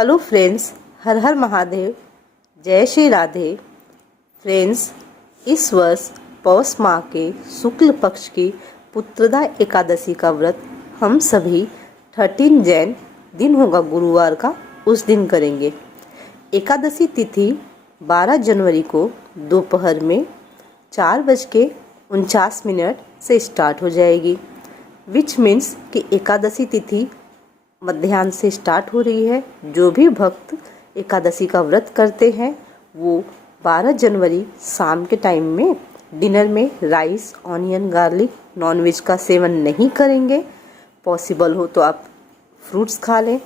Hello friends, हर हर महादेव, जय Shri Radhe. Friends, इस वर्ष पौष माह के शुक्ल पक्ष की पुत्रदा एकादशी का व्रत हम सभी 13 जैन दिन होगा गुरुवार का, उस दिन करेंगे। एकादशी तिथि 12 जनवरी को दोपहर में 4:49 से स्टार्ट हो जाएगी, विच मीन्स कि एकादशी तिथि मध्याह्न से स्टार्ट हो रही है। जो भी भक्त एकादशी का व्रत करते हैं वो 12 जनवरी शाम के टाइम में डिनर में राइस, ऑनियन, गार्लिक, नॉनवेज का सेवन नहीं करेंगे। पॉसिबल हो तो आप फ्रूट्स खा लें,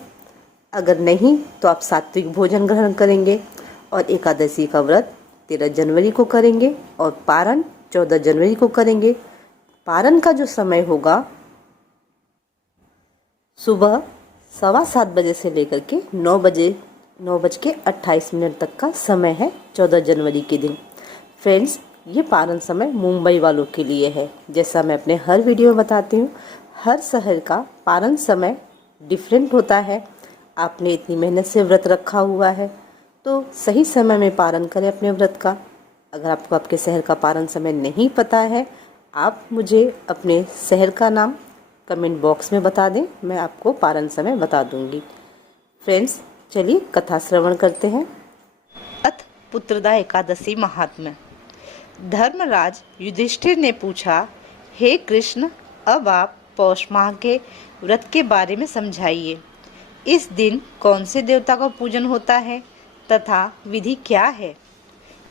अगर नहीं तो आप सात्विक भोजन ग्रहण करेंगे। और एकादशी का व्रत 13 जनवरी को करेंगे और पारण 14 जनवरी को करेंगे। पारण का जो समय होगा सुबह 7:15 बजे से लेकर के 9:28 तक का समय है 14 जनवरी के दिन। फ्रेंड्स, ये पारण समय मुंबई वालों के लिए है। जैसा मैं अपने हर वीडियो में बताती हूँ, हर शहर का पारण समय डिफरेंट होता है। आपने इतनी मेहनत से व्रत रखा हुआ है तो सही समय में पारण करें अपने व्रत का। अगर आपको आपके शहर का पारण समय नहीं पता है, आप मुझे अपने शहर का नाम कमेंट बॉक्स में बता दें, मैं आपको पारण समय बता दूंगी। फ्रेंड्स, चलिए कथा श्रवण करते हैं। अथ पुत्रदा एकादशी महात्म्य। धर्मराज युधिष्ठिर ने पूछा, हे कृष्ण, अब आप पौष माह के व्रत के बारे में समझाइए। इस दिन कौन से देवता का पूजन होता है तथा विधि क्या है?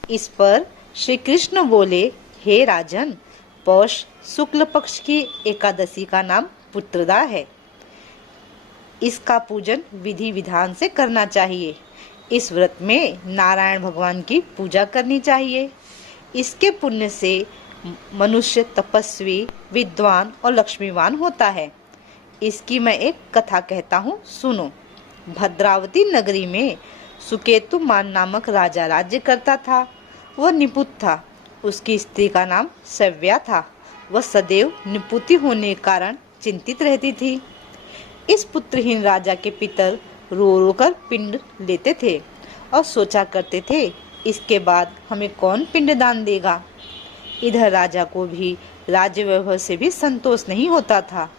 इस पर श्री कृष्ण बोले, हे राजन, पौष शुक्ल पक्ष की एकादशी का नाम पुत्रदा है। इसका पूजन विधि विधान से करना चाहिए। इस व्रत में नारायण भगवान की पूजा करनी चाहिए। इसके पुण्य से मनुष्य तपस्वी, विद्वान और लक्ष्मीवान होता है। इसकी मैं एक कथा कहता हूँ, सुनो। भद्रावती नगरी में सुकेतुमान नामक राजा राज्य करता था। वह निपुत था। उसकी स्त्री का नाम सव्या था। वह सदैव निपुति होने के कारण चिंतित रहती थी। इस पुत्रहीन राजा के पितर रो रो कर पिंड लेते थे और सोचा करते थे, इसके बाद हमें कौन पिंडदान देगा। इधर राजा को भी राज्य वैभव से भी संतोष नहीं होता था।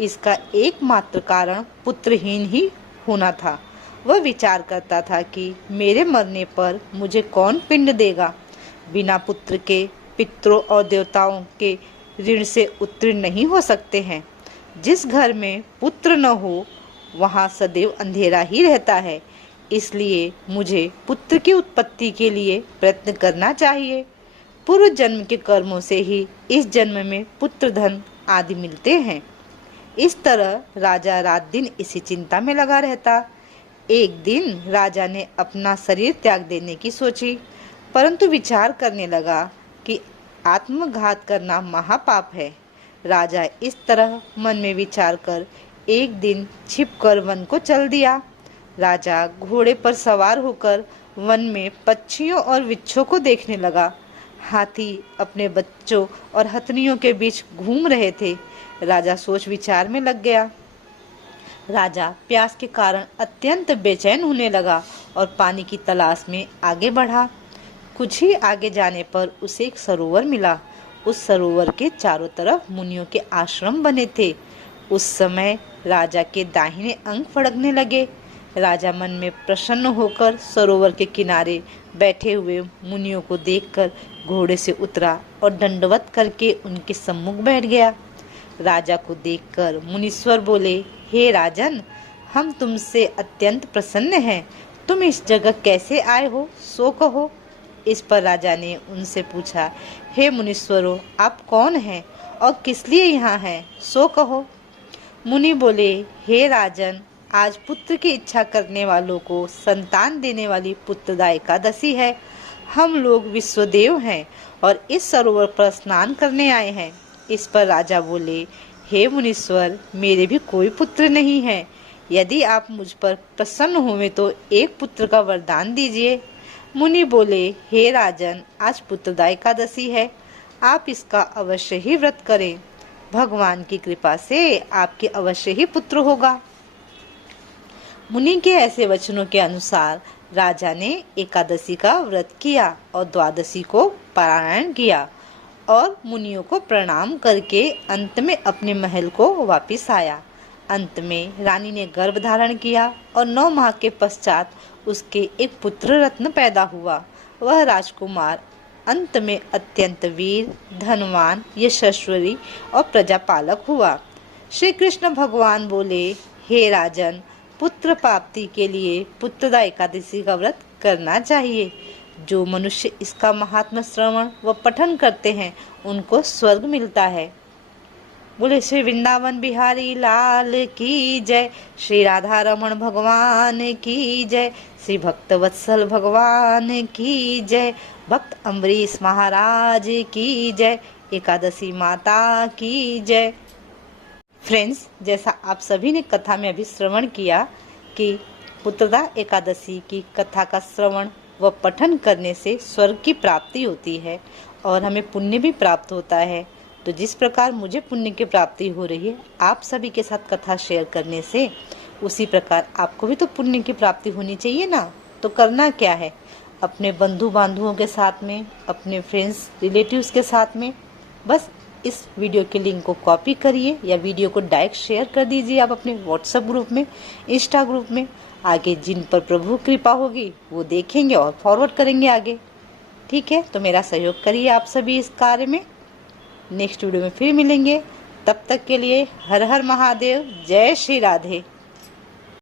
इसका एकमात्र कारण पुत्रहीन ही होना था। वह विचार करता था कि मेरे मरने पर मुझे कौन पिंड देगा। बिना पुत्र के पितरों और देवताओं के ऋण से उत्तीर्ण नहीं हो सकते हैं। जिस घर में पुत्र न हो वहाँ सदैव अंधेरा ही रहता है। इसलिए मुझे पुत्र की उत्पत्ति के लिए प्रयत्न करना चाहिए। पूर्व जन्म के कर्मों से ही इस जन्म में पुत्र धन आदि मिलते हैं। इस तरह राजा रात दिन इसी चिंता में लगा रहता। एक दिन राजा ने अपना शरीर त्याग देने की सोची, परंतु विचार करने लगा कि आत्मघात करना महापाप है। राजा इस तरह मन में विचार कर एक दिन छिपकर वन को चल दिया। राजा घोड़े पर सवार होकर वन में पक्षियों और वृक्षों को देखने लगा। हाथी अपने बच्चों और हथनियों के बीच घूम रहे थे। राजा सोच विचार में लग गया। राजा प्यास के कारण अत्यंत बेचैन होने लगा और पानी की तलाश में आगे बढ़ा। कुछ ही आगे जाने पर उसे एक सरोवर मिला। उस सरोवर के चारों तरफ मुनियों के आश्रम बने थे। उस समय राजा के दाहिने अंग फड़कने लगे। राजा मन में प्रसन्न होकर सरोवर के किनारे बैठे हुए मुनियों को देखकर घोड़े से उतरा और दंडवत करके उनके सम्मुख बैठ गया। राजा को देखकर मुनीश्वर बोले, हे राजन, हम तुमसे अत्यंत प्रसन्न हैं। तुम इस जगह कैसे आए हो, सो कहो। इस पर राजा ने उनसे पूछा, हे मुनीश्वरों, आप कौन हैं और किस लिए यहाँ हैं, सो कहो। मुनि बोले, हे राजन, आज पुत्र की इच्छा करने वालों को संतान देने वाली पुत्रदा एकादशी है। हम लोग विश्वदेव हैं और इस सरोवर पर स्नान करने आए हैं। इस पर राजा बोले, हे मुनीश्वर, मेरे भी कोई पुत्र नहीं है। यदि आप मुझ पर प्रसन्न हुए तो एक पुत्र का वरदान दीजिए। मुनि बोले, हे राजन, आज पुत्रदा एकादशी है, आप इसका अवश्य ही व्रत करें। भगवान की कृपा से आपके अवश्य ही पुत्र होगा। मुनि के ऐसे वचनों के अनुसार राजा ने एकादशी का व्रत किया और द्वादशी को पारायण किया और मुनियों को प्रणाम करके अंत में अपने महल को वापस आया। अंत में रानी ने गर्भ धारण किया और 9 माह के पश्चात उसके एक पुत्र रत्न पैदा हुआ। वह राजकुमार अंत में अत्यंत वीर, धनवान, यशस्वी और प्रजापालक हुआ। श्री कृष्ण भगवान बोले, हे राजन, पुत्र प्राप्ति के लिए पुत्रदा एकादशी का व्रत करना चाहिए। जो मनुष्य इसका महात्मा श्रवण व पठन करते हैं उनको स्वर्ग मिलता है। बोले श्री वृंदावन बिहारी लाल की जय, श्री राधा रमण भगवान की जय, श्री भक्त वत्सल भगवान की जय, भक्त अम्बरीश महाराज की जय, एकादशी माता की जय। फ्रेंड्स, जैसा आप सभी ने कथा में अभी श्रवण किया कि पुत्रदा एकादशी की कथा का श्रवण व पठन करने से स्वर्ग की प्राप्ति होती है और हमें पुण्य भी प्राप्त होता है। तो जिस प्रकार मुझे पुण्य की प्राप्ति हो रही है आप सभी के साथ कथा शेयर करने से, उसी प्रकार आपको भी तो पुण्य की प्राप्ति होनी चाहिए ना। तो करना क्या है, अपने बंधु बांधवों के साथ में, अपने फ्रेंड्स रिलेटिव्स के साथ में बस इस वीडियो के लिंक को कॉपी करिए या वीडियो को डायरेक्ट शेयर कर दीजिए आप अपने व्हाट्सएप ग्रुप में, इंस्टा ग्रुप में। आगे जिन पर प्रभु कृपा होगी वो देखेंगे और फॉरवर्ड करेंगे आगे। ठीक है, तो मेरा सहयोग करिए आप सभी इस कार्य में। नेक्स्ट वीडियो में फिर मिलेंगे, तब तक के लिए हर हर महादेव, जय श्री राधे।